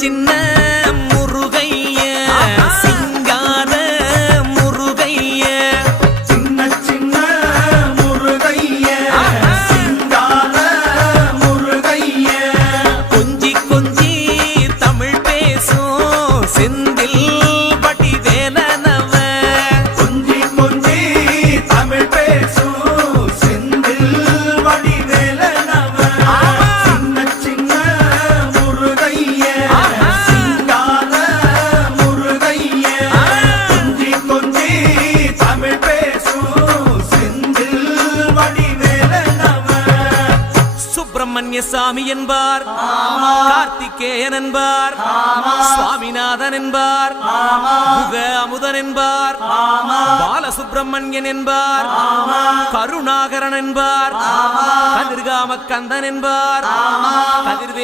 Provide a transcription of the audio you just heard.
சின்ன முருகைய சிங்கார முருகைய சின்ன சின்ன முருகைய சிங்கார முருகைய கொஞ்சி கொஞ்சி தமிழ் பேசும் செந்தில் வடிவேலனவ கொஞ்சி கொஞ்சி தமிழ் பேசும் செந்தில் வடிவேலனவ சின்ன சின்ன முருகைய சிங்கார முருகைய கொஞ்சி கொஞ்சி தமிழ் பேசும் செந்தில் வடிவேலனவ சுப்பிரமணிய சாமி என்பார், கார்த்திகேயன் என்பார், சுவாமிநாதன் என்பார், முக அமுதன் என்பார், பாலசுப்பிரமணியன் என்பார், கருணாகரன் என்பார், கதிர்காம கந்தன் என்பார், கதிர்வே